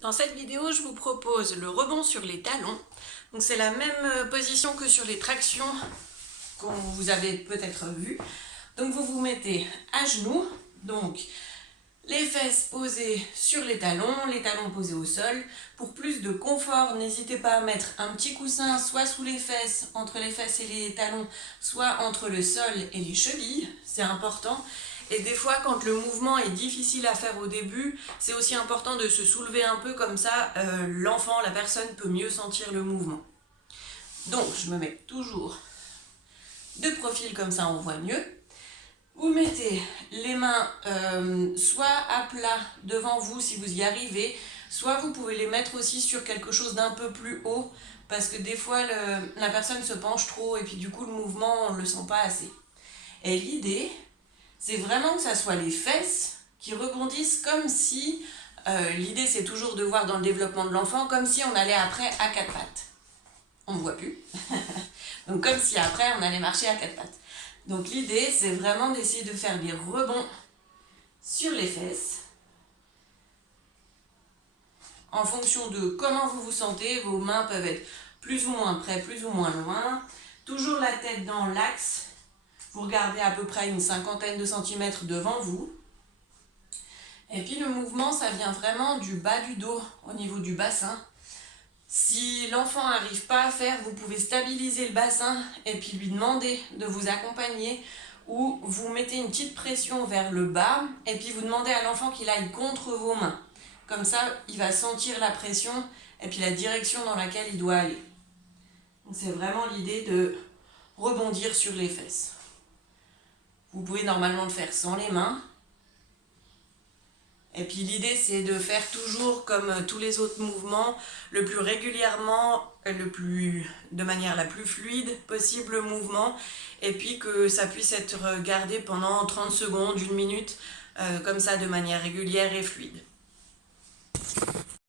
Dans cette vidéo, je vous propose le rebond sur les talons. Donc c'est la même position que sur les tractions qu'on vous avez peut-être vu. Donc vous vous mettez à genoux, donc les fesses posées sur les talons posés au sol. Pour plus de confort, n'hésitez pas à mettre un petit coussin soit sous les fesses, entre les fesses et les talons, soit entre le sol et les chevilles, c'est important. Et des fois, quand le mouvement est difficile à faire au début, c'est aussi important de se soulever un peu, comme ça, l'enfant, la personne peut mieux sentir le mouvement. Donc, je me mets toujours de profil, comme ça on voit mieux. Vous mettez les mains soit à plat devant vous si vous y arrivez, soit vous pouvez les mettre aussi sur quelque chose d'un peu plus haut, parce que des fois la personne se penche trop et puis du coup le mouvement on ne le sent pas assez. Et l'idée, c'est vraiment que ça soit les fesses qui rebondissent comme si, l'idée c'est toujours de voir dans le développement de l'enfant, comme si on allait après à quatre pattes. On ne voit plus. Donc comme si après on allait marcher à quatre pattes. Donc l'idée c'est vraiment d'essayer de faire des rebonds sur les fesses. En fonction de comment vous vous sentez, vos mains peuvent être plus ou moins près, plus ou moins loin. Toujours la tête dans l'axe. Vous regardez à peu près une cinquantaine de centimètres devant vous. Et puis le mouvement, ça vient vraiment du bas du dos, au niveau du bassin. Si l'enfant n'arrive pas à faire, vous pouvez stabiliser le bassin et puis lui demander de vous accompagner, ou vous mettez une petite pression vers le bas et puis vous demandez à l'enfant qu'il aille contre vos mains. Comme ça, il va sentir la pression et puis la direction dans laquelle il doit aller. Donc c'est vraiment l'idée de rebondir sur les fesses. Vous pouvez normalement le faire sans les mains. Et puis l'idée c'est de faire toujours comme tous les autres mouvements, le plus régulièrement, de manière la plus fluide possible le mouvement, et puis que ça puisse être gardé pendant 30 secondes, 1 minute, comme ça de manière régulière et fluide.